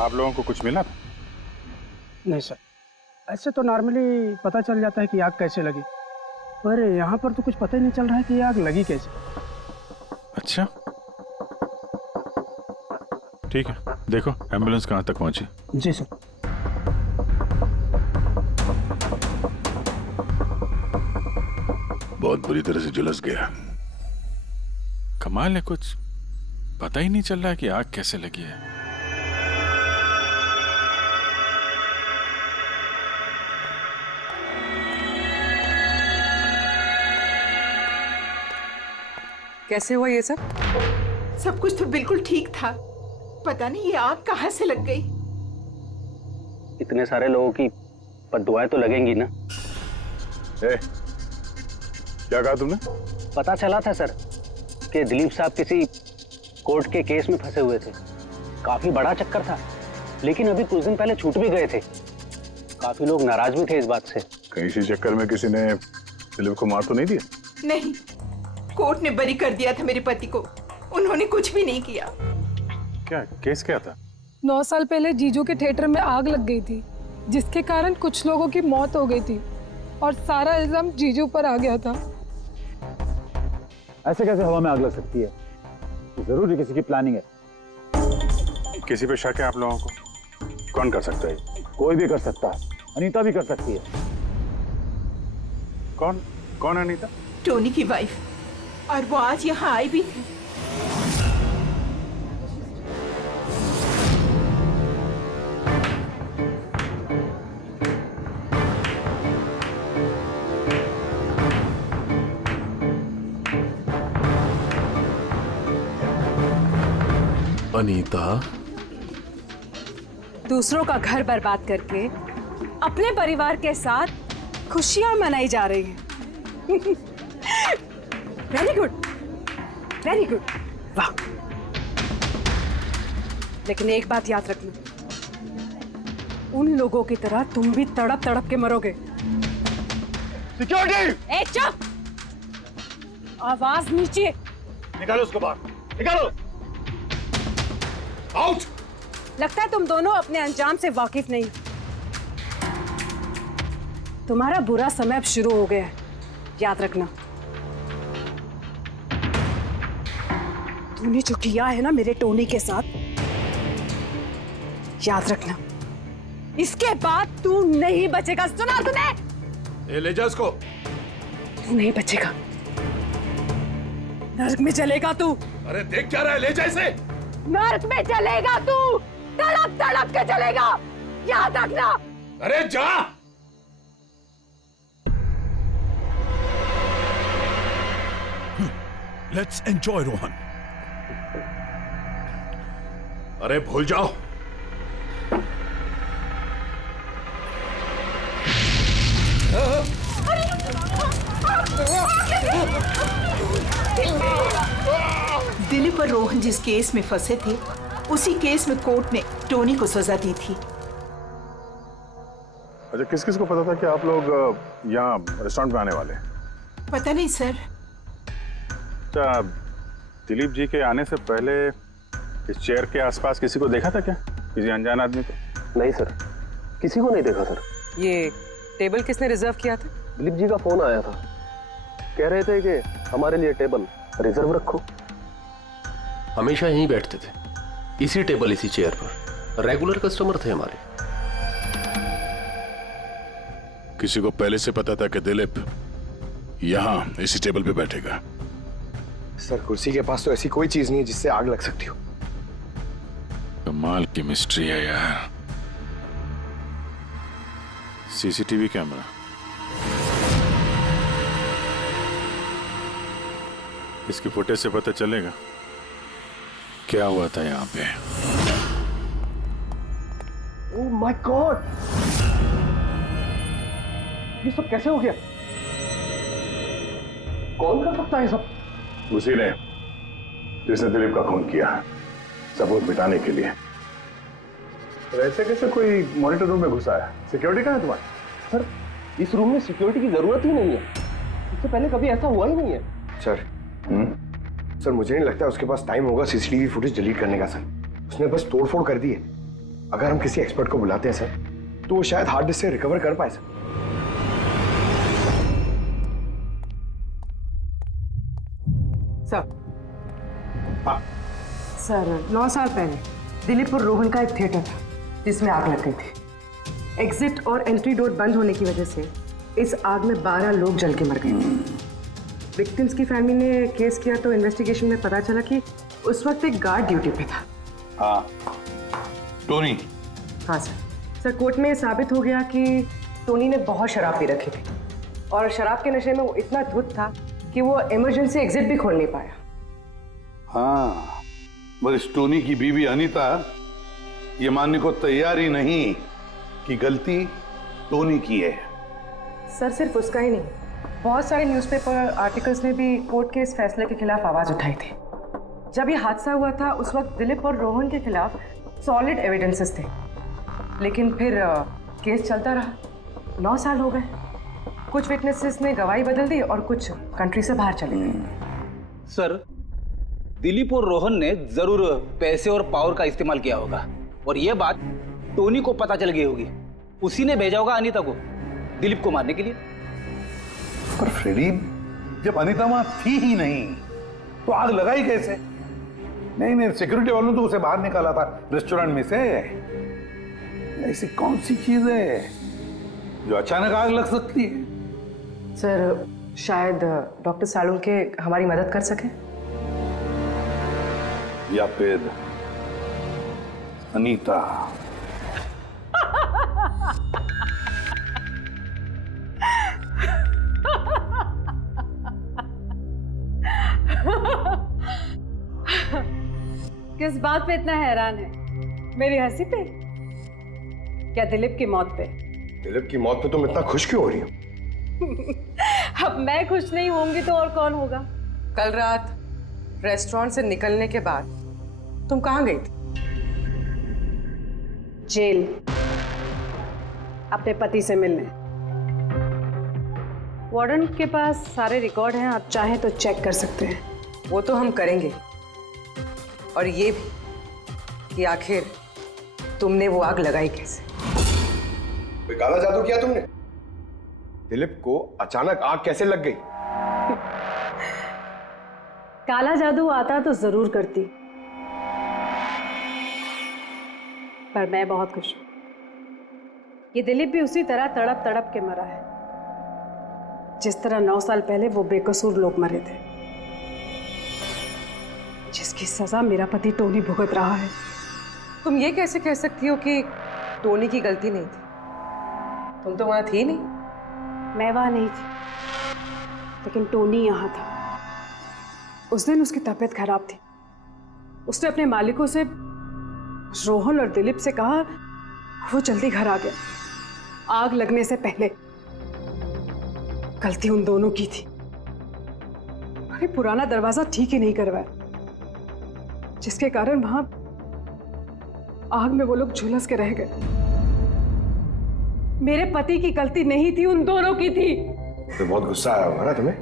आप लोगों को कुछ मिला था? नहीं सर, ऐसे तो नॉर्मली पता चल जाता है कि आग कैसे लगी, पर यहाँ पर तो कुछ पता ही नहीं चल रहा है कि आग लगी कैसे। अच्छा, ठीक है, देखो एम्बुलेंस कहाँ तक पहुंची। जी सर। बहुत बुरी तरह से झुलस गया। कमाल है, कुछ पता ही नहीं चल रहा है कि आग कैसे लगी है। कैसे हुआ ये सब? सब कुछ तो बिल्कुल ठीक था, पता नहीं ये आग कहाँ से लग गई। इतने सारे लोगों की बद्दुआएं तो लगेंगी ना। क्या कहा तुमने? पता चला था सर कि दिलीप साहब किसी कोर्ट के केस में फंसे हुए थे। काफी बड़ा चक्कर था, लेकिन अभी कुछ दिन पहले छूट भी गए थे। काफी लोग नाराज भी थे इस बात से। कहीं इसी चक्कर में किसी ने दिलीप को मार तो नहीं दिया? नहीं, कोर्ट ने बरी कर दिया था मेरे पति को, उन्होंने कुछ भी नहीं किया। क्या केस क्या था? 9 साल पहले जीजू के थिएटर में आग लग गई थी, जिसके कारण कुछ लोगों की मौत हो गई थी और सारा इल्जाम जीजू पर आ गया था। ऐसे कैसे हवा में आग लग सकती है? जरूर किसी की प्लानिंग है। किसी पे शक है आप लोगों को? कौन कर सकता है? कोई भी कर सकता है, अनीता भी कर सकती है। कौन कौन अनीता? टोनी की वाइफ, और वो आज यहाँ आई भी थी। अनीता, दूसरों का घर बर्बाद करके अपने परिवार के साथ खुशियां मनाई जा रही हैं। वेरी गुड, वेरी गुड, वाह। लेकिन एक बात याद रखना, उन लोगों की तरह तुम भी तड़प तड़प के मरोगे। सिक्योरिटी! ए चुप! आवाज नीचे। निकालो उसको बाहर, निकालो! आउट! लगता है तुम दोनों अपने अंजाम से वाकिफ नहीं। तुम्हारा बुरा समय अब शुरू हो गया है, याद रखना। तूने जो किया है ना मेरे टोनी के साथ, याद रखना, इसके बाद तू नहीं बचेगा। सुना तूने? ले जा इसको। तू नहीं बचेगा, नर्क में चलेगा तू। अरे देख क्या रहा है, ले जा इसे। नर्क में चलेगा तू, तड़प तड़प के चलेगा, याद रखना। अरे जा। Let's enjoy Rohan. अरे भूल जाओ। दिलीप और रोहन जिस केस में फंसे थे, उसी केस में कोर्ट ने टोनी को सजा दी थी। अच्छा, किस किस को पता था कि आप लोग यहाँ रेस्टोरेंट में आने वाले हैं? पता नहीं सर। अच्छा, दिलीप जी के आने से पहले इस चेयर के आसपास किसी को देखा था क्या? किसी अनजान आदमी को? नहीं सर, किसी को नहीं देखा सर। ये टेबल किसने रिजर्व किया था? दिलीप जी का फोन आया था, कह रहे थे कि हमारे लिए टेबल रिजर्व रखो। हमेशा यहीं बैठते थे, इसी टेबल इसी चेयर पर, रेगुलर कस्टमर थे हमारे। किसी को पहले से पता था कि दिलीप यहाँ इसी टेबल पे बैठेगा? सर, कुर्सी के पास तो ऐसी कोई चीज नहीं है जिससे आग लग सकती हो। कमाल की मिस्ट्री है यार। सीसीटीवी कैमरा, इसकी फुटेज से पता चलेगा क्या हुआ था यहाँ पे। ओह माय गॉड, ये सब कैसे हो गया? कौन कर सकता है ये सब? उसी ने जिसने दिलीप का खून किया, सबूत मिटाने के लिए। तो ऐसे कैसे कोई मॉनिटर रूम में घुसा है? सिक्योरिटी कहाँ है तुम्हारी? सर, इस रूम में सिक्योरिटी की जरूरत ही नहीं है, इससे पहले कभी ऐसा हुआ ही नहीं है। सर, सर मुझे नहीं लगता उसके पास टाइम होगा सीसीटीवी फुटेज डिलीट करने का। सर, उसने बस तोड़फोड़ कर दी है। अगर हम किसी एक्सपर्ट को बुलाते हैं सर, तो वो शायद हार्ड डिस्क से रिकवर कर पाए सर। सर 9 साल पहले दिलीप और रोहन का एक थिएटर था जिसमें आग लग गई थी। एग्जिट और एंट्री डोर बंद होने की वजह से इस आग में 12 लोग जल के मर गए। विक्टिम्स की फैमिली ने केस किया तो इन्वेस्टिगेशन में पता चला कि उस वक्त एक गार्ड ड्यूटी पे था। हाँ, टोनी। हाँ सर, कोर्ट में साबित हो गया कि टोनी ने बहुत शराब पी रखी थी और शराब के नशे में वो इतना धुत था कि वो इमरजेंसी एग्जिट भी खोल नहीं पाया। हाँ, मगर टोनी की बीवी अनीता ये मानने को तैयार ही नहीं कि गलती टोनी की है। सर सिर्फ उसका ही नहीं, बहुत सारे न्यूज़पेपर आर्टिकल्स ने भी कोर्ट के इस फैसले के खिलाफ आवाज उठाई थी। जब ये हादसा हुआ था उस वक्त दिलीप और रोहन के खिलाफ सॉलिड एविडेंसेस थे, लेकिन फिर केस चलता रहा। 9 साल हो गए। कुछ विटनेसेस ने गवाही बदल दी और कुछ कंट्री से बाहर चले गए। सर, दिलीप और रोहन ने जरूर पैसे और पावर का इस्तेमाल किया होगा और यह बात टोनी को पता चल गई होगी। उसी ने भेजा होगा अनीता को दिलीप को मारने के लिए। पर फ्रेडी, जब अनीता वहां थी ही नहीं तो आग लगाई कैसे? नहीं, सिक्योरिटी वालों ने तो उसे बाहर निकाला था रेस्टोरेंट में से। ऐसी कौन सी चीज है जो अचानक आग लग सकती है? सर शायद डॉक्टर सालुन के हमारी मदद कर सके, या फिर अनीता। किस बात पे इतना हैरान है? मेरी हंसी पे या दिलीप की मौत पे? दिलीप की मौत पे तुम इतना खुश क्यों हो रही हो? अब मैं खुश नहीं होंगी तो और कौन होगा? कल रात रेस्टोरेंट से निकलने के बाद तुम कहाँ गई थी? जेल, अपने पति से मिलने। वार्डन के पास सारे रिकॉर्ड हैं, आप चाहें तो चेक कर सकते हैं। वो तो हम करेंगे, और ये भी कि आखिर तुमने वो आग लगाई कैसे? कोई काला जादू किया तुमने? दिलीप को अचानक आग कैसे लग गई? काला जादू आता तो जरूर करती, पर मैं बहुत खुश हूं। ये दिलीप भी उसी तरह तड़प तड़प के मरा है जिस तरह 9 साल पहले वो बेकसूर लोग मरे थे, जिसकी सजा मेरा पति टोनी भुगत रहा है। तुम ये कैसे कह सकती हो कि टोनी की गलती नहीं थी? तुम तो वहां थी नहीं। मैं वहां नहीं थी, लेकिन टोनी यहाँ था। उस दिन उसकी तबीयत खराब थी। उसने अपने मालिकों से, रोहन और दिलीप से कहा वो जल्दी घर आ गया आग लगने से पहले। गलती उन दोनों की थी। अरे पुराना दरवाजा ठीक ही नहीं करवाया, जिसके कारण वहां आग में वो लोग झुलस के रह गए। मेरे पति की गलती नहीं थी, उन दोनों की थी। तो बहुत गुस्सा आया होगा ना तुम्हें?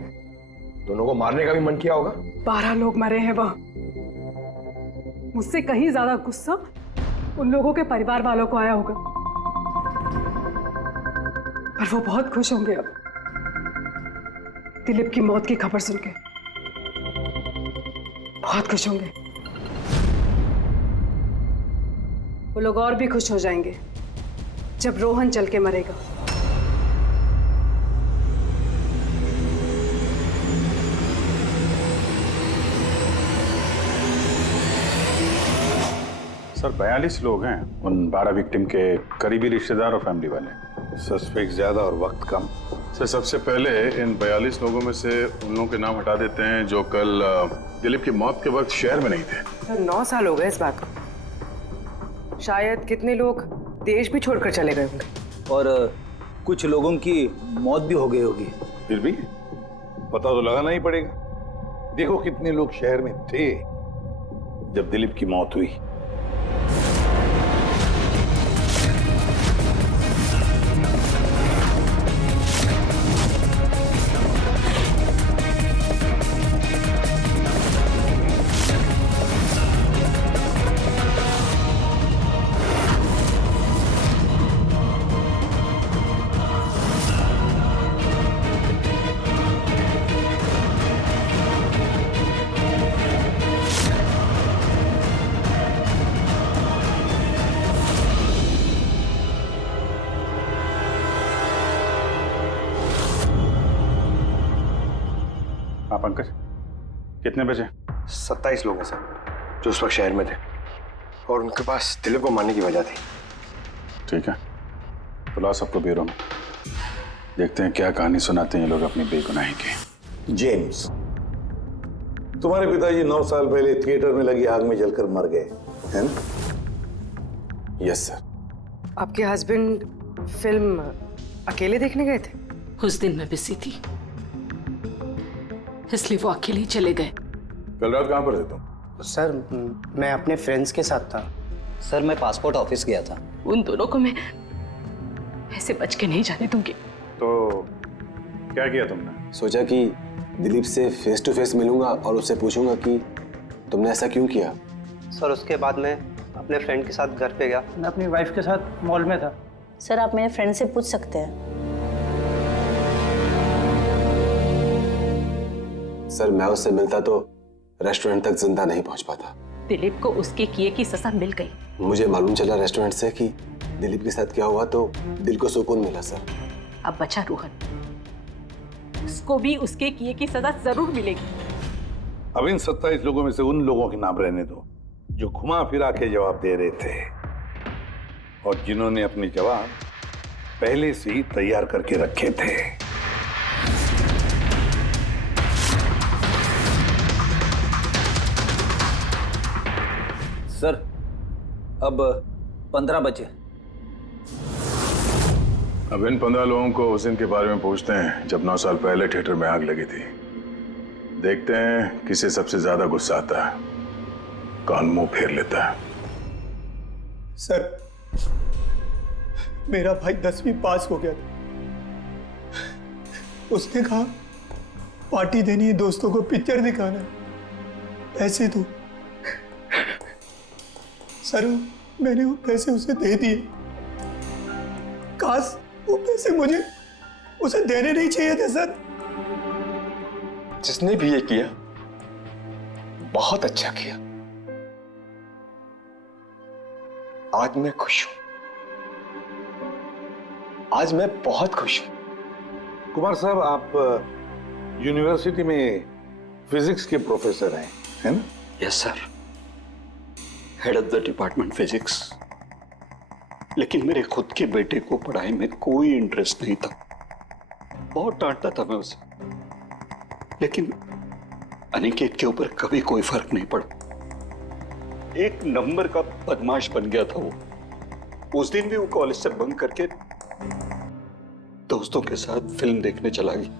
दोनों को मारने का भी मन किया होगा? 12 लोग मरे हैं वहां। मुझसे कहीं ज्यादा गुस्सा उन लोगों के परिवार वालों को आया होगा, पर वो बहुत खुश होंगे अब दिलीप की मौत की खबर सुन के। बहुत खुश होंगे। वो लोग और भी खुश हो जाएंगे जब रोहन चल के मरेगा। सर 42 लोग हैं, उन 12 विक्टिम के करीबी रिश्तेदार और फैमिली वाले। सस्पेक्ट ज्यादा और वक्त कम। सर सबसे पहले इन 42 लोगों में से उन लोगों के नाम हटा देते हैं जो कल दिलीप की मौत के वक्त शहर में नहीं थे। सर 9 साल हो गए इस बात को। शायद कितने लोग देश भी छोड़कर चले गए होंगे, और कुछ लोगों की मौत भी हो गई होगी। फिर भी पता तो लगाना ही पड़ेगा। देखो कितने लोग शहर में थे जब दिलीप की मौत हुई। कितने बजे? 27 लोग हैं सर जो उस वक्त शहर में थे और उनके पास दिलीप को मारने की वजह थी। ठीक है, बुलाओ सबको ब्यूरो में, देखते हैं क्या कहानी सुनाते हैं ये लोग अपनी बेगुनाही की। जेम्स, तुम्हारे पिताजी 9 साल पहले थिएटर में लगी आग में जलकर मर गए, है ना? Yes sir. आपके हस्बैंड फिल्म अकेले देखने गए थे? उस दिन मैं बिजी थी, इसलिए वो अकेले ही चले गए। कल रात कहाँ पर थे तुम? सर मैं अपने फ्रेंड्स के साथ था। सर मैं पासपोर्ट ऑफिस गया था। उन दोनों को मैं ऐसे बच के नहीं जाने दूंगी। तो क्या किया तुमने? सोचा कि दिलीप से फेस टू फेस मिलूंगा और उससे पूछूंगा कि तुमने ऐसा क्यों किया। सर उसके बाद मैं अपने फ्रेंड के साथ घर पे गया। मैं अपनी वाइफ के साथ मॉल में था। सर आप मेरे फ्रेंड से पूछ सकते हैं। सर मैं उससे मिलता तो रेस्टोरेंट तक जिंदा नहीं पहुंच पाता। दिलीप को उसके किए की सजा मिल गई। मुझे मालूम चला रेस्टोरेंट से कि दिलीप के साथ क्या हुआ तो दिल को सुकून मिला सर। अब बचा रोहन, उसको भी उसके किए की सजा जरूर मिलेगी। अब इन 27 लोगों में से उन लोगों के नाम रहने दो जो घुमा फिरा के जवाब दे रहे थे और जिन्होंने अपने जवाब पहले से ही तैयार करके रखे थे। सर अब 15 बजे। अब इन 15 लोगों को उस दिन के बारे में पूछते हैं जब 9 साल पहले थिएटर में आग लगी थी। देखते हैं किसे सबसे ज्यादा गुस्सा आता है, कौन मुंह फेर लेता है। सर मेरा भाई 10वीं पास हो गया था। उसने कहा पार्टी देनी है, दोस्तों को पिक्चर दिखाना है, पैसे दो। सर मैंने वो पैसे उसे दे दिए। काश वो पैसे मुझे उसे देने नहीं चाहिए थे सर। जिसने भी ये किया बहुत अच्छा किया। आज मैं खुश हूं, आज मैं बहुत खुश हूं। कुमार साहब आप यूनिवर्सिटी में फिजिक्स के प्रोफेसर हैं, है ना? Yes sir, head of the department physics. लेकिन मेरे खुद के बेटे को पढ़ाई में कोई इंटरेस्ट नहीं था। बहुत डांटता था मैं उसे, लेकिन अनिकेत के ऊपर कभी कोई फर्क नहीं पड़ा। एक नंबर का बदमाश बन गया था वो। उस दिन भी वो कॉलेज से बंक करके दोस्तों के साथ फिल्म देखने चला गया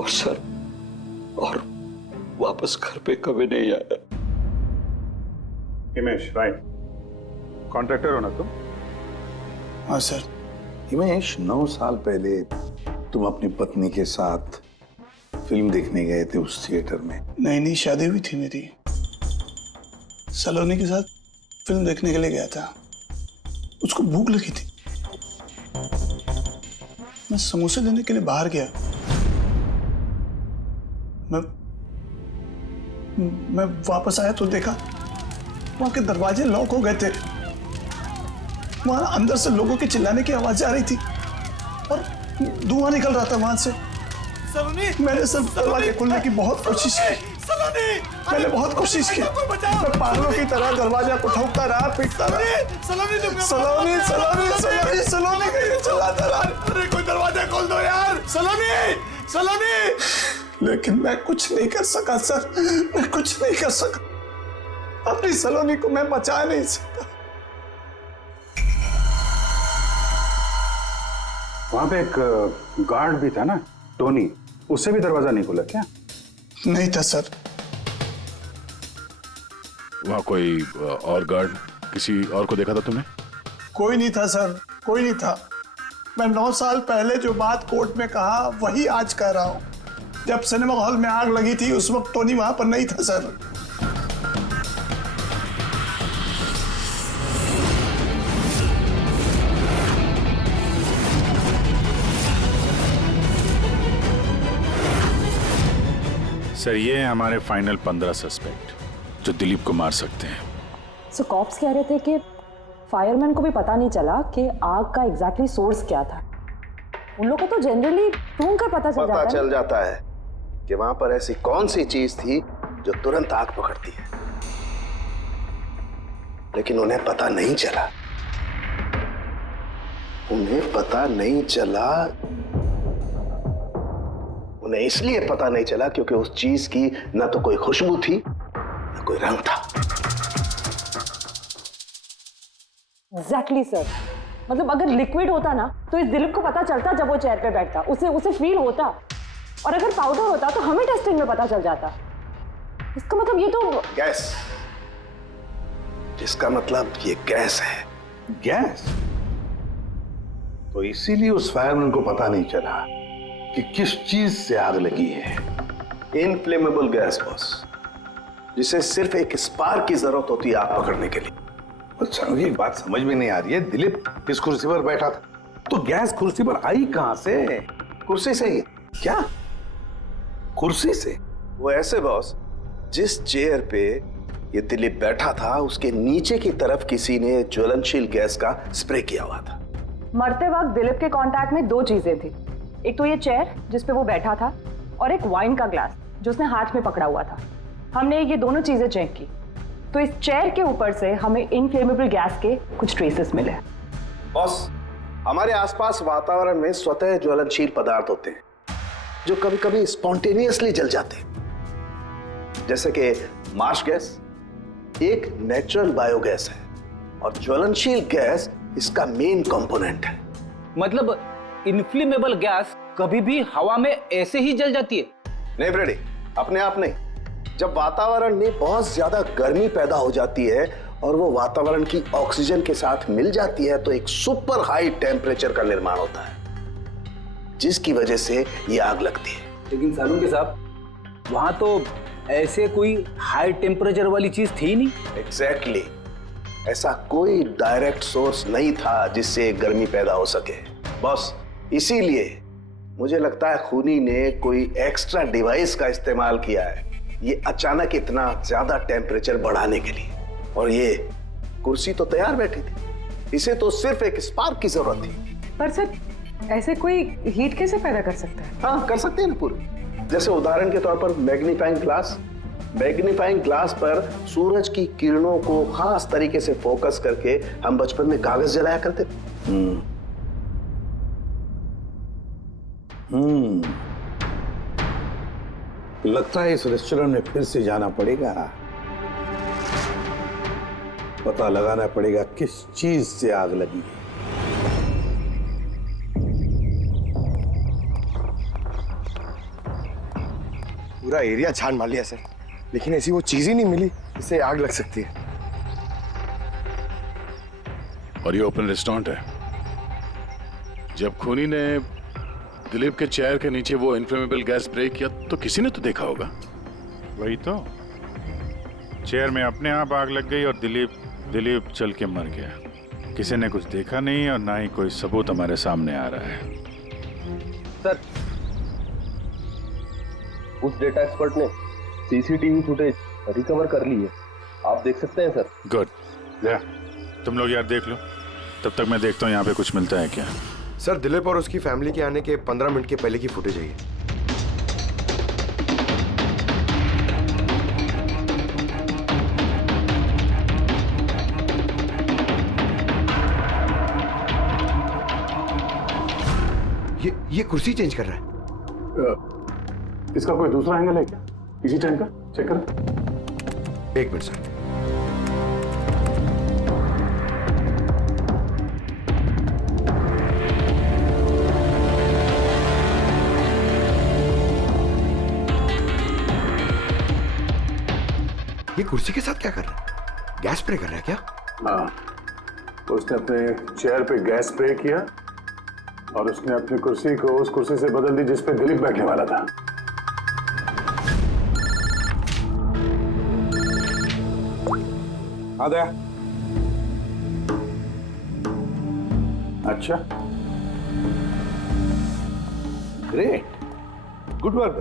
और सर और वापस घर पे कभी नहीं आया। हिमेश, राइट, कॉन्ट्रैक्टर हो ना तुम? हाँ सर। हिमेश, 9 साल पहले तुम अपनी पत्नी के साथ फिल्म देखने गए थे उस थिएटर में। नई शादी हुई थी मेरी। सलोनी के साथ फिल्म देखने के लिए गया था। उसको भूख लगी थी, मैं समोसे लेने के लिए बाहर गया। मैं वापस आया तो देखा वहां के दरवाजे लॉक हो गए थे। वहां अंदर से लोगों के चिल्लाने की आवाज आ रही थी और धुआं निकल रहा था वहां से। मैंने सब दरवाजे खोलने की बहुत कोशिश की। मैंने बहुत कोशिश की। मैं पागलों की तरह दरवाजा को ठोकता रहा, पीटता रहा। सलोनी चिल्लाता रहा, अरे कोई दरवाजा खोल दो यार, सलोनी। लेकिन मैं कुछ नहीं कर सका सर, मैं कुछ नहीं कर सका। अपनी सलोनी को मैं बचा नहीं सका। वहां पे एक गार्ड भी था ना, टोनी, उससे भी दरवाजा नहीं खुला क्या? नहीं था सर। वहां कोई और गार्ड, किसी और को देखा था तुमने? कोई नहीं था सर, कोई नहीं था। मैं 9 साल पहले जो बात कोर्ट में कहा वही आज कह रहा हूं। जब सिनेमा हॉल में आग लगी थी उस वक्त टोनी वहां पर नहीं था सर। सर ये हैं हमारे फाइनल 15 सस्पेक्ट जो दिलीप को मार सकते हैं। सो कॉप्स कह रहे थे कि फायरमैन को भी पता नहीं चला कि आग का एग्जैक्टली सोर्स क्या था। उन लोगों को तो जनरली ढूंढ कर पता चल जाता है। कि वहां पर ऐसी कौन सी चीज थी जो तुरंत आग पकड़ती है, लेकिन उन्हें पता नहीं चला। उन्हें पता नहीं चला। उन्हें इसलिए पता नहीं चला क्योंकि उस चीज की ना तो कोई खुशबू थी ना कोई रंग था। Exactly sir. मतलब अगर लिक्विड होता ना तो इस दिलीप को पता चलता जब वो चेयर पे बैठता, उसे फील होता। और अगर पाउडर होता तो हमें टेस्टिंग में पता चल जाता। इसका मतलब ये तो गैस, जिसका मतलब ये गैस है। गैस? तो इसीलिए उस फायरमैन को पता नहीं चला कि किस चीज से आग लगी है। इनफ्लेमेबल गैस बॉस, जिसे सिर्फ एक स्पार्क की जरूरत होती है आग पकड़ने के लिए। अच्छा, मुझे एक बात समझ में नहीं आ रही है। दिलीप इस कुर्सी पर बैठा था तो गैस कुर्सी पर आई कहां से? कुर्सी से ही। क्या? कुर्सी से? वो ऐसे बॉस, जिस चेयर पे ये दिलीप बैठा था उसके नीचे की तरफ किसी ने ज्वलनशील गैस का स्प्रे किया हुआ था। मरते वक्त दिलीप के कांटेक्ट में दो चीजें थी। एक तो ये चेयर जिस पे वो बैठा था और एक वाइन का ग्लास जो उसने हाथ में पकड़ा हुआ था। हमने ये दोनों चीजें चेक की तो इस चेयर के ऊपर से हमें इनफ्लेमेबल गैस के कुछ ट्रेसेस मिले। बॉस, हमारे आसपास वातावरण में स्वतः ज्वलनशील पदार्थ होते हैं जो कभी कभी स्पॉन्टेनियसली जल जाते हैं, जैसे कि मार्श गैस एक नेचुरल बायोगैस है और ज्वलनशील गैस इसका मेन कंपोनेंट है। मतलब इनफ्लेमेबल गैस कभी भी हवा में ऐसे ही जल जाती है? नहीं फ्रेडी, अपने आप नहीं। जब वातावरण में बहुत ज्यादा गर्मी पैदा हो जाती है और वो वातावरण की ऑक्सीजन के साथ मिल जाती है तो एक सुपर हाई टेम्परेचर का निर्माण होता है, जिसकी वजह से ये आग लगती है। लेकिन सालून साहब, वहां तो ऐसे कोई हाई टेम्परेचर वाली चीज थी नहीं। एग्जैक्टली, ऐसा कोई डायरेक्ट सोर्स नहीं था जिससे गर्मी पैदा हो सके बॉस। इसीलिए मुझे लगता है खूनी ने कोई एक्स्ट्रा डिवाइस का इस्तेमाल किया है ये अचानक इतना ज्यादा टेम्परेचर बढ़ाने के लिए। और ये कुर्सी तो तैयार बैठी थी, इसे तो सिर्फ एक स्पार्क की जरूरत थी। पर सर, ऐसे कोई हीट कैसे पैदा कर सकता है? हाँ, कर सकते हैं ना पूरी। जैसे उदाहरण के तौर पर मैग्नीफाइंग ग्लास पर सूरज की किरणों को खास तरीके से फोकस करके हम बचपन में कागज जलाया करते थे। लगता है इस रेस्टोरेंट में फिर से जाना पड़ेगा। पता लगाना पड़ेगा किस चीज से आग लगी है। पूरा एरिया छान मार लिया सर, लेकिन ऐसी वो चीज ही नहीं मिली जिससे आग लग सकती है। और ये ओपन रेस्टोरेंट है। जब खूनी ने दिलीप के चेयर के नीचे वो इनफ्लेमेबल गैस स्प्रे किया तो किसी ने तो देखा होगा। वही तो, चेयर में अपने आप आग लग गई और दिलीप चल के मर गया। किसी ने कुछ देखा नहीं और ना ही कोई सबूत हमारे सामने आ रहा है। सर, उस डेटा एक्सपर्ट ने सीसीटीवी फुटेज रिकवर कर ली है, आप देख सकते हैं सर। गुड, तुम लोग यार देख लो, तब तक मैं देखता हूँ यहाँ पे कुछ मिलता है क्या। सर, दिलीप और उसकी फैमिली के आने के 15 मिनट के पहले की फुटेज है ये। ये कुर्सी चेंज कर रहा है। इसका कोई दूसरा एंगल है क्या इसी टाइम का? चेक कर। एक मिनट सर। ये कुर्सी के साथ क्या कर रहा है? गैस स्प्रे कर रहा है क्या? हाँ, उसने अपने चेयर पे गैस स्प्रे किया और उसने अपनी कुर्सी को उस कुर्सी से बदल दी जिस पे दिलीप बैठने वाला था। आ गया। अच्छा, great, good work,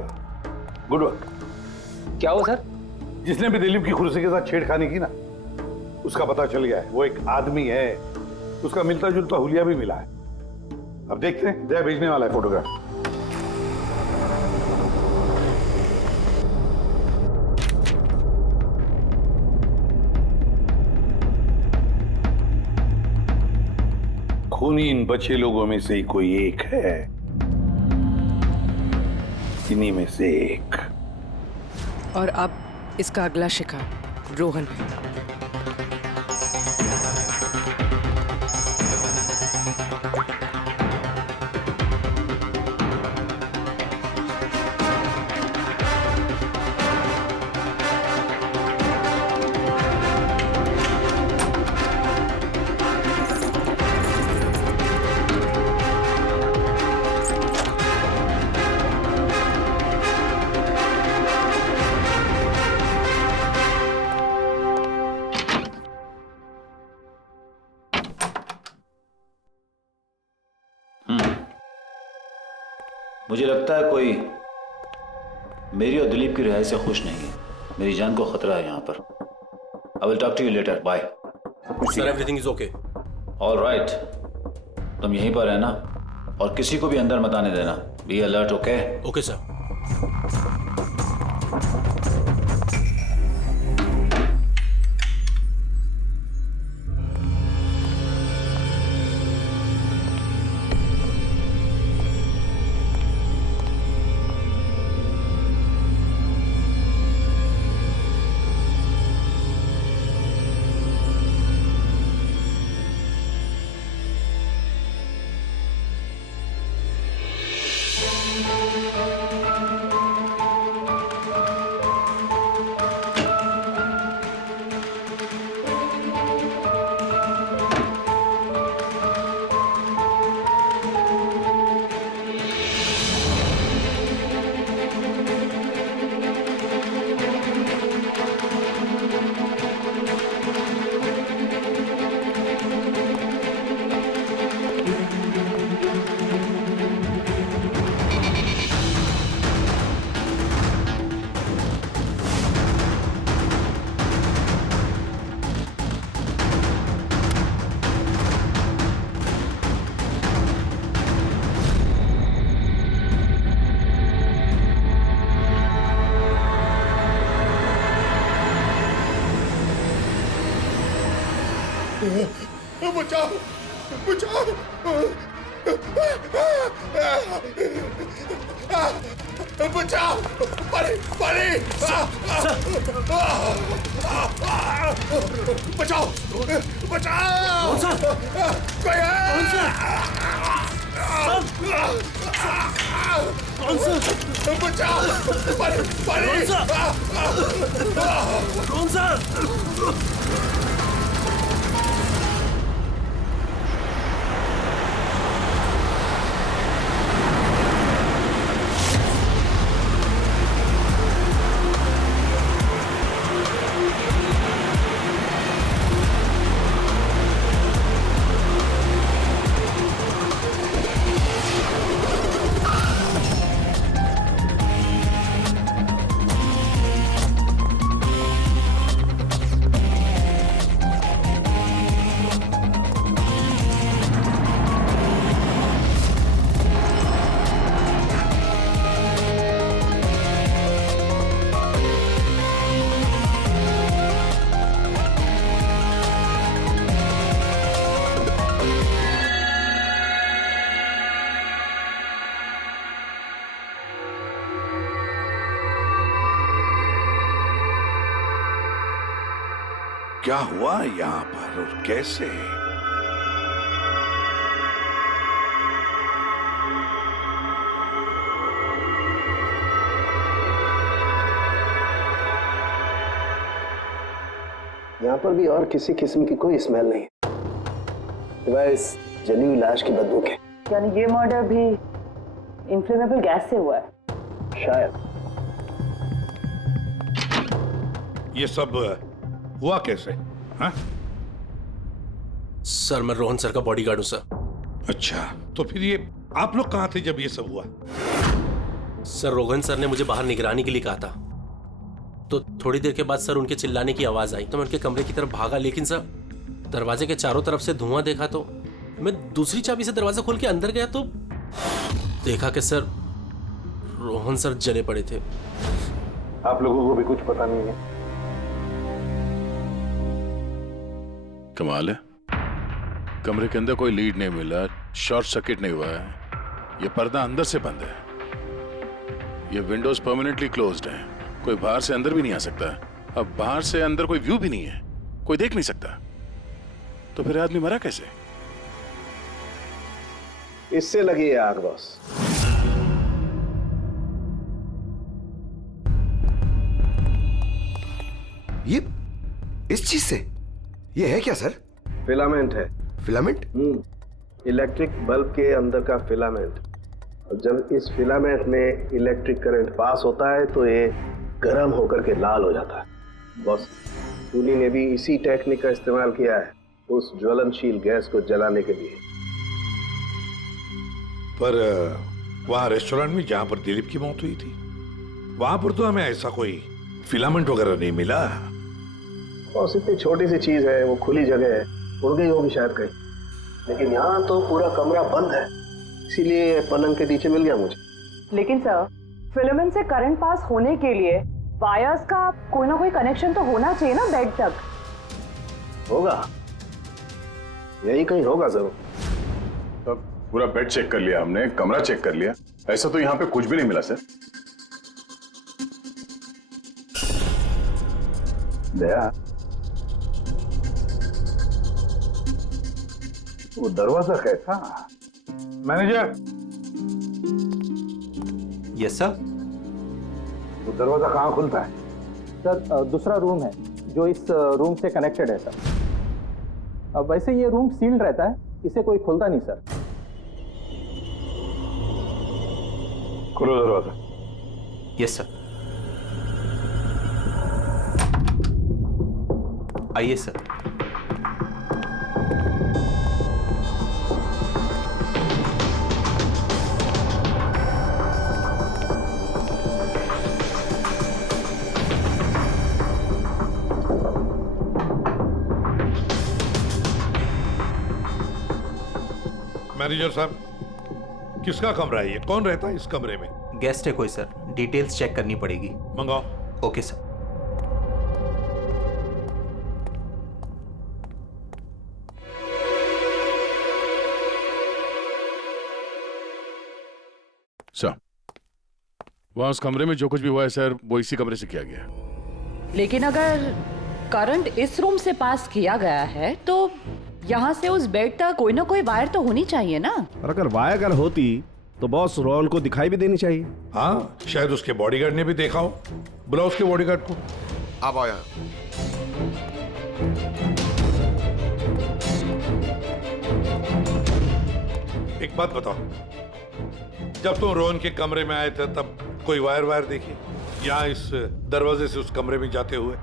good work. क्या हुआ सर? जिसने भी दिलीप की कुर्सी के साथ छेड़खानी की ना, उसका पता चल गया है। वो एक आदमी है, उसका मिलता जुलता हुलिया भी मिला है। अब देखते हैं, दया भेजने वाला है फोटोग्राफ। खूनी इन बचे लोगों में से ही कोई एक है, इन्हीं में से एक। और अब इसका अगला शिकार रोहन है। मुझे लगता है कोई मेरी और दिलीप की रिहाई से खुश नहीं है। मेरी जान को खतरा है यहाँ पर। I will talk to you later, bye. Sir everything is okay. All right, तुम यहीं पर रहना और किसी को भी अंदर मत आने देना। Be alert, okay? Okay sir. बचाओ बचाओ, बचाओ, परे परे, बचाओ बचाओ, कोई है? बचाओ, परे परे, कौन सा? क्या हुआ यहाँ पर और कैसे? यहाँ पर भी और किसी किस्म की कोई स्मेल नहीं, सिवाय इस जली हुई लाश की बदबू के। यानी ये मर्डर भी इन्फ्लेमेबल गैस से हुआ है? शायद। ये सब हुआ कैसे? हाँ? सर मैं रोहन सर का बॉडीगार्ड हूं सर। अच्छा, तो फिर ये आप लोग कहाँ थे जब ये सब हुआ? सर रोहन सर ने मुझे बाहर निगरानी के लिए कहा था, तो थोड़ी देर के बाद सर उनके चिल्लाने की आवाज आई तो मैं उनके कमरे की तरफ भागा, लेकिन सर दरवाजे के चारों तरफ से धुआं देखा तो मैं दूसरी चाबी से दरवाजा खोल के अंदर गया तो देखा कि सर रोहन सर जले पड़े थे। आप लोगों को भी कुछ पता नहीं है? कमाल है, कमरे के अंदर कोई लीड नहीं मिला, शॉर्ट सर्किट नहीं हुआ है, ये पर्दा अंदर से बंद है, ये विंडोज परमानेंटली क्लोज्ड है, कोई बाहर से अंदर भी नहीं आ सकता। अब बाहर से अंदर कोई व्यू भी नहीं है, कोई देख नहीं सकता, तो फिर आदमी मरा कैसे? इससे लगी है आग बॉस। ये इस चीज से ये है क्या सर? फिलामेंट है। फिलामेंट? इलेक्ट्रिक बल्ब के अंदर का फिलामेंट। और जब इस फिलामेंट में इलेक्ट्रिक करंट पास होता है तो ये गर्म होकर के लाल हो जाता है। बॉस, खूनी ने भी इसी टेक्निक का इस्तेमाल किया है उस ज्वलनशील गैस को जलाने के लिए। पर वहां रेस्टोरेंट में जहां पर दिलीप की मौत हुई थी, वहां पर तो हमें ऐसा कोई फिलामेंट वगैरह नहीं मिला। बॉस, इतनी छोटी सी चीज है, वो खुली जगह है, उड़ गई होगी शायद कहीं, लेकिन यहाँ तो पूरा कमरा बंद है, इसीलिए पलंग के नीचे मिल गया मुझे। लेकिन सर, फिलामेंट से करंट पास होने के लिए वायर्स का कोई ना कोई कनेक्शन तो होना चाहिए ना बेड तक। होगा, यही कहीं होगा जरूर। तब पूरा बेड चेक कर लिया हमने, कमरा चेक कर लिया, ऐसा तो यहाँ पे कुछ भी नहीं मिला सर। दया, वो दरवाजा कैसा? मैनेजर। Yes sir. वो दरवाजा कहाँ खुलता है? सर दूसरा रूम है जो इस रूम से कनेक्टेड है सर। अब वैसे ये रूम सील्ड रहता है, इसे कोई खोलता नहीं सर। खोलो दरवाजा। Yes sir. आइए सर। मैनेजर साहब, किसका कमरा है ये? कौन रहता है इस कमरे में? गेस्ट है कोई सर, डिटेल्स चेक करनी पड़ेगी। मंगाओ। Okay sir. सर, वहां उस कमरे में जो कुछ भी हुआ है सर, वो इसी कमरे से किया गया। लेकिन अगर करंट इस रूम से पास किया गया है तो यहाँ से उस बेड तक कोई ना कोई वायर तो होनी चाहिए ना। और अगर वायर अगर होती तो बॉस रोहन को दिखाई भी देनी चाहिए। हाँ, शायद उसके बॉडीगार्ड ने भी देखा हो। बुलाओ उसके बॉडीगार्ड को। आप आया। एक बात बताओ, जब तुम रोहन के कमरे में आए थे तब कोई वायर देखी या इस दरवाजे से उस कमरे में जाते हुए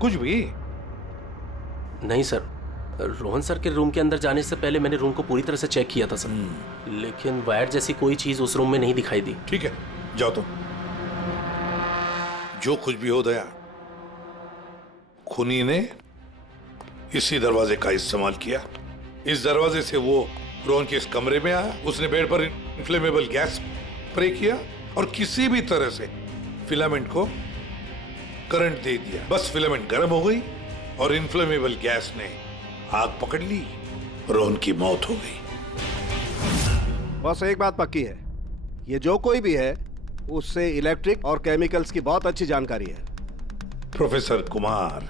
कुछ भी? नहीं सर, रोहन सर के रूम के अंदर जाने से पहले मैंने रूम को पूरी तरह से चेक किया था सर, लेकिन वायर जैसी कोई चीज उस रूम में नहीं दिखाई दी। ठीक है, जाओ तुम। जो कुछ भी हो दया, खूनी ने इसी दरवाजे का इस्तेमाल किया। इस दरवाजे से वो रोहन के इस कमरे में आया, उसने बेड पर इन्फ्लेमेबल गैस स्प्रे किया और किसी भी तरह से फिलामेंट को करंट दे दिया। बस फिलामेंट गर्म हो गई और इन्फ्लेमेबल गैस ने आग पकड़ ली, रोहन की मौत हो गई। बस एक बात पक्की है, ये जो कोई भी है उससे इलेक्ट्रिक और केमिकल्स की बहुत अच्छी जानकारी है। प्रोफेसर कुमार,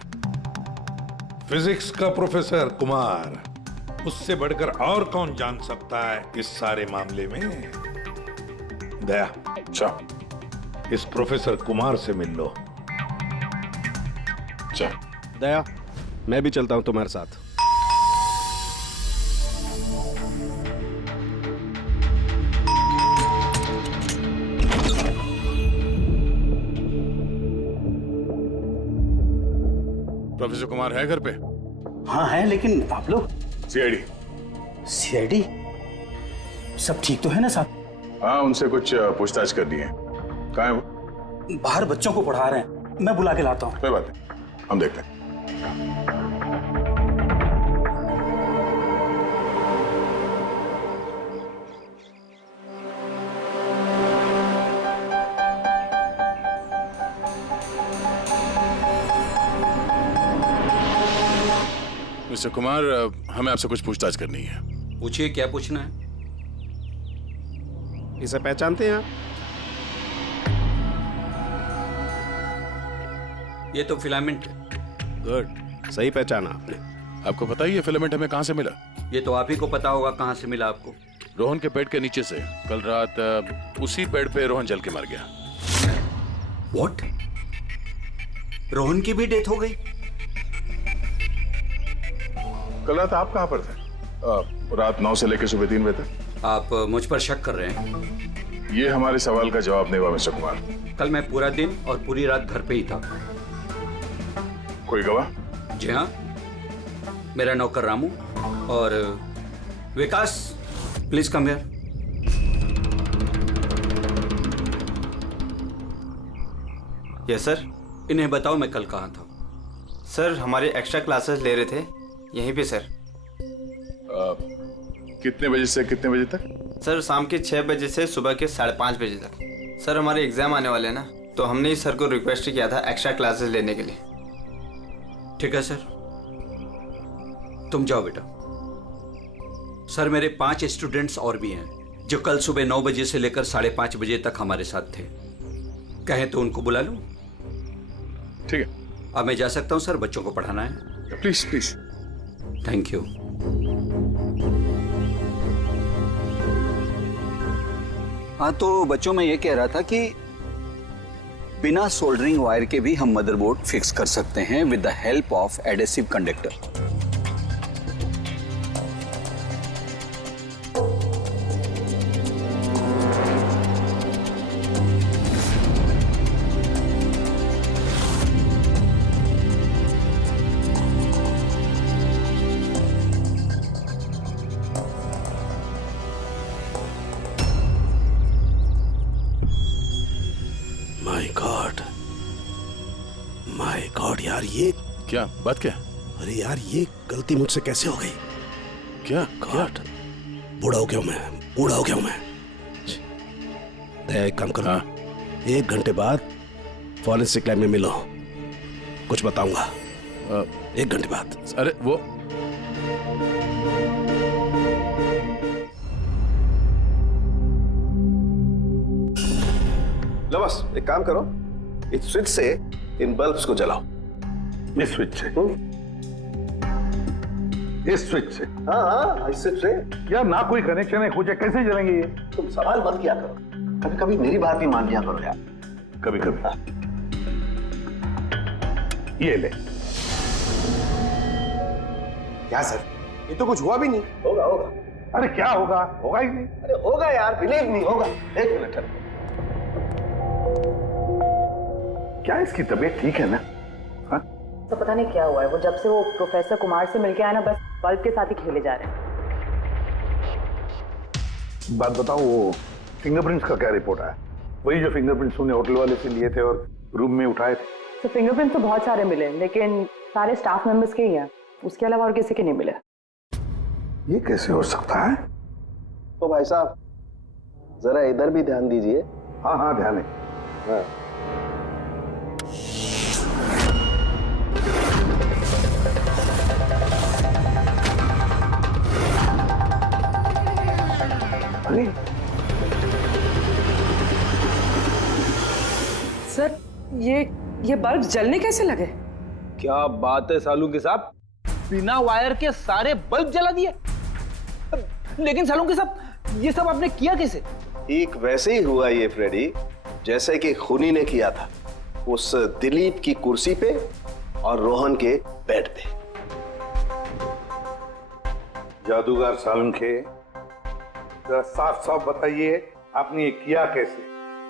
फिजिक्स का प्रोफेसर कुमार, उससे बढ़कर और कौन जान सकता है इस सारे मामले में? दया, अच्छा, इस प्रोफेसर कुमार से मिल लो। अच्छा दया, मैं भी चलता हूं तुम्हारे साथ। प्रोफेसर कुमार है घर पे? हाँ है, लेकिन आप लोग? सीआईडी। सीआईडी? सब ठीक तो है ना साहब? हाँ, उनसे कुछ पूछताछ करनी है। कहाँ है वो? बाहर बच्चों को पढ़ा रहे हैं, मैं बुला के लाता हूँ। कोई बात नहीं, हम देखते हैं। मिस्टर कुमार, हमें आपसे कुछ पूछताछ करनी है। पूछिए, क्या पूछना है? इसे पहचानते हैं आप? ये तो फिलामेंट है। गुड, सही पहचाना आपने। आपको पता ही है फिलामेंट हमें कहाँ से मिला? ये तो आप ही को पता होगा कहाँ से मिला आपको। रोहन के बेड के नीचे से। कल रात उसी बेड पे रोहन जल के मर गया। व्हाट? रोहन की भी डेथ हो गई? कल रात आप कहाँ पर थे? रात 9 से लेकर सुबह 3 बजे तक। आप मुझ पर शक कर रहे हैं? ये हमारे सवाल का जवाब नहीं हुआ मिस्टर कुमार। कल मैं पूरा दिन और पूरी रात घर पे ही था। कोई गवाह? जी हाँ, मेरा नौकर रामू और Vikas. Please come here. Yes sir. इन्हें बताओ मैं कल कहाँ था। सर हमारे एक्स्ट्रा क्लासेस ले रहे थे यहीं पे सर। कितने बजे से कितने बजे तक? सर शाम के 6 बजे से सुबह के 5:30 बजे तक। सर हमारे एग्जाम आने वाले हैं ना, तो हमने इस सर को रिक्वेस्ट किया था एक्स्ट्रा क्लासेस लेने के लिए। ठीक है सर, तुम जाओ बेटा। सर मेरे 5 स्टूडेंट्स और भी हैं जो कल सुबह 9 बजे से लेकर 5:30 बजे तक हमारे साथ थे। कहें तो उनको बुला लूं? ठीक है। अब मैं जा सकता हूं सर, बच्चों को पढ़ाना है। Please please. Thank you. हाँ तो बच्चों में ये कह रहा था कि बिना सोल्डरिंग वायर के भी हम मदरबोर्ड फिक्स कर सकते हैं with the help of adhesive conductor. My God यार, ये क्या बात? क्या? अरे यार, ये गलती मुझसे कैसे हो गई? क्या? गॉड, बूढ़ा हो गया हूं मैं, बूढ़ा हो गया हूं मैं। एक काम करो, 1 घंटे बाद फॉरेंसिक लैब में मिलो, कुछ बताऊंगा। 1 घंटे बाद। अरे वो लो बस एक काम करो, इस स्विच से इन बल्ब्स को जलाओ। इस स्विच से? इस स्विच से? हाँ हाँ, इस स्विच से। यार ना कोई कनेक्शन है, कुछ है, कैसे जलेंगे ये? तुम सवाल मत किया करो, कभी कभी मेरी बात भी मान लिया करो यार। कभी कभी। ये ले। क्या सर, ये तो कुछ हुआ भी नहीं। होगा होगा। अरे क्या होगा? होगा ही नहीं। अरे होगा यार, बिलीव नहीं होगा। 1 मिनट है। क्या इसकी तबीयत ठीक है ना? हाँ? तो पता नहीं क्या हुआ है, वो जब से वो प्रोफेसर कुमार से मिलके आया ना, बस बल्ब के साथ ही खेले जा रहे हैं। बात बताओ, वो फिंगरप्रिंट्स का क्या रिपोर्ट आया? वही जो फिंगरप्रिंट्स तूने होटल वाले से लिए थे और रूम में उठाए थे। तो फिंगरप्रिंट तो बहुत सारे मिले, लेकिन सारे स्टाफ मेंबर्स के ही हैं, उसके अलावा और किसी के नहीं मिले। ये कैसे हो सकता है? तो भाई साहब जरा इधर भी ध्यान दीजिए। हाँ हाँ, ध्यान है। हाँ। अरे सर, ये बल्ब जलने कैसे लगे? क्या बात है सालूंके साहब, बिना वायर के सारे बल्ब जला दिए। लेकिन सालूंके साहब, ये सब आपने किया कैसे? ठीक वैसे ही हुआ ये फ्रेडी, जैसे कि खूनी ने किया था उस दिलीप की कुर्सी पे और रोहन के बेड पे। जादूगर सालुंखे, जरा साफ साफ बताइए, आपने ये किया कैसे?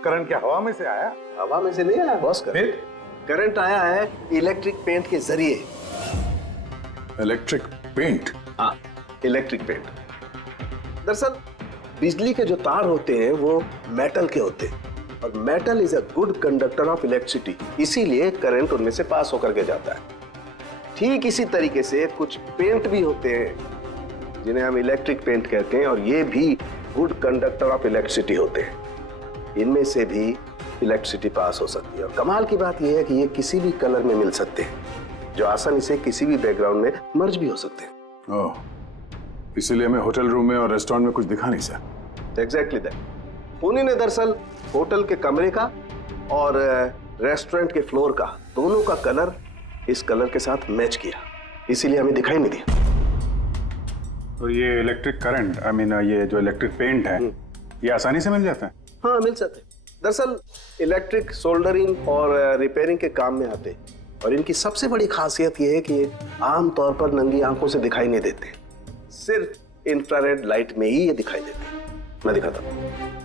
करंट क्या हवा में से आया? हवा में से नहीं आया बॉस, करंट आया है इलेक्ट्रिक पेंट के जरिए। Electric paint? हाँ, इलेक्ट्रिक पेंट। दरअसल बिजली के जो तार होते हैं वो मेटल के होते हैं, और metal is a good conductor of electricity, इसीलिए करंट उनमें से पास होकर के जाता है। ठीक इसी तरीके से कुछ पेंट भी होते हैं जिन्हें हम इलेक्ट्रिक पेंट कहते हैं, और ये भी गुड कंडक्टर ऑफ इलेक्ट्रिसिटी होते हैं। इनमें से भी इलेक्ट्रिसिटी पास हो सकती है, और कमाल की बात यह है कि ये किसी भी कलर में मिल सकते हैं। जो आसानी से किसी भी बैकग्राउंड में मर्ज भी हो सकते हैं। ओह, इसीलिए हमें होटल रूम में और रेस्टोरेंट में कुछ दिखा नहीं सर। Exactly that. खूनी ने दरअसल होटल के कमरे का और रेस्टोरेंट के फ्लोर का दोनों का कलर इस कलर के साथ मैच किया, इसीलिए हमें दिखाई नहीं दिया। तो ये इलेक्ट्रिक करंट, आई मीन ये जो इलेक्ट्रिक पेंट है, ये आसानी से मिल जाता है? हाँ, मिल जाते हैं। दरअसल इलेक्ट्रिक सोल्डरिंग और रिपेयरिंग के काम में आते, और इनकी सबसे बड़ी खासियत ये है कि ये आमतौर पर नंगी आंखों से दिखाई नहीं देते, सिर्फ इंफ्रारेड लाइट में ही ये दिखाई देते हैं। मैं दिखाता हूँ।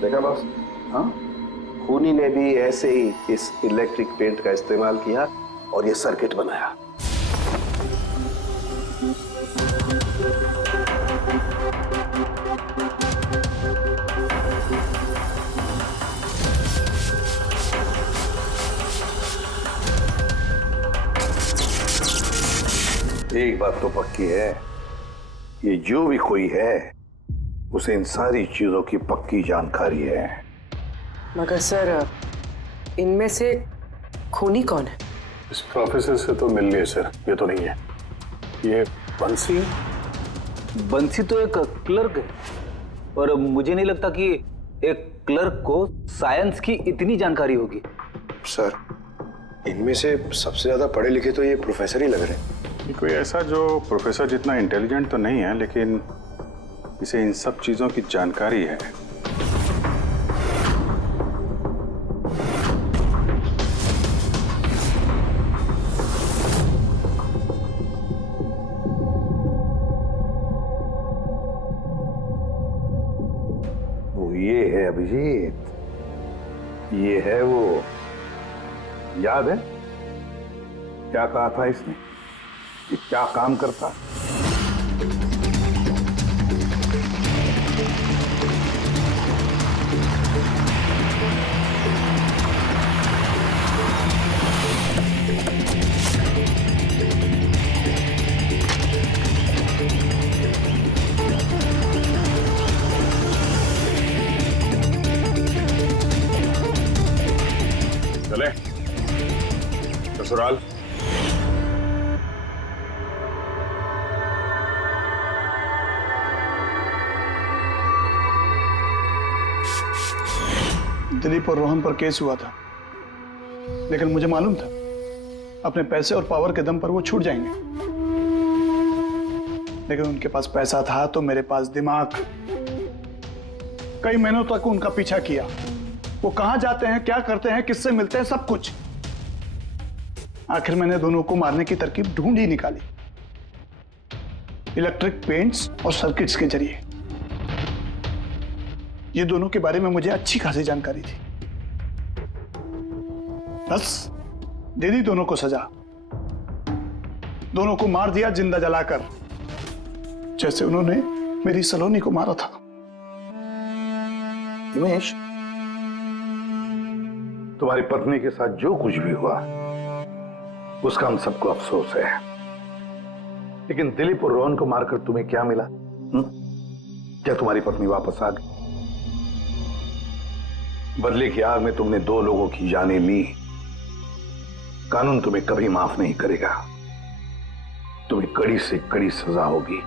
देखा बॉस? हाँ, खूनी ने भी ऐसे ही इस इलेक्ट्रिक पेंट का इस्तेमाल किया और ये सर्किट बनाया। एक बात तो पक्की है, ये जो भी कोई है उसे इन सारी चीजों की पक्की जानकारी है। मगर सर, इनमें से खूनी कौन है? इस प्रोफेसर से तो मिल लिए सर, ये तो नहीं है। ये बंसी? बंसी तो एक क्लर्क है, और मुझे नहीं लगता कि एक क्लर्क को साइंस की इतनी जानकारी होगी। सर, इनमें से सबसे ज्यादा पढ़े लिखे तो ये प्रोफेसर ही लग रहे हैं। कोई ऐसा जो प्रोफेसर जितना इंटेलिजेंट तो नहीं है, लेकिन इसे इन सब चीजों की जानकारी है। वो ये है अभिजीत, ये है वो। याद है क्या कहा था इसने, ये क्या काम करता? चले ससुराल। दिलीप और रोहन पर केस हुआ था, लेकिन मुझे मालूम था अपने पैसे और पावर के दम पर वो छूट जाएंगे। लेकिन उनके पास पैसा था तो मेरे पास दिमाग। कई महीनों तक उनका पीछा किया, वो कहां जाते हैं, क्या करते हैं, किससे मिलते हैं, सब कुछ। आखिर मैंने दोनों को मारने की तरकीब ढूंढ ही निकाली, इलेक्ट्रिक पेंट्स और सर्किट्स के जरिए। ये दोनों के बारे में मुझे अच्छी खासी जानकारी थी। बस दे दी दोनों को सजा, दोनों को मार दिया जिंदा जलाकर, जैसे उन्होंने मेरी सलोनी को मारा था। हिमेश, तुम्हारी पत्नी के साथ जो कुछ भी हुआ उसका हम सबको अफसोस है, लेकिन दिलीप और रोहन को मारकर तुम्हें क्या मिला? क्या तुम्हारी पत्नी वापस आ गई? बदले की आग में तुमने 2 लोगों की जानें ली। कानून तुम्हें कभी माफ नहीं करेगा, तुम्हें कड़ी से कड़ी सजा होगी।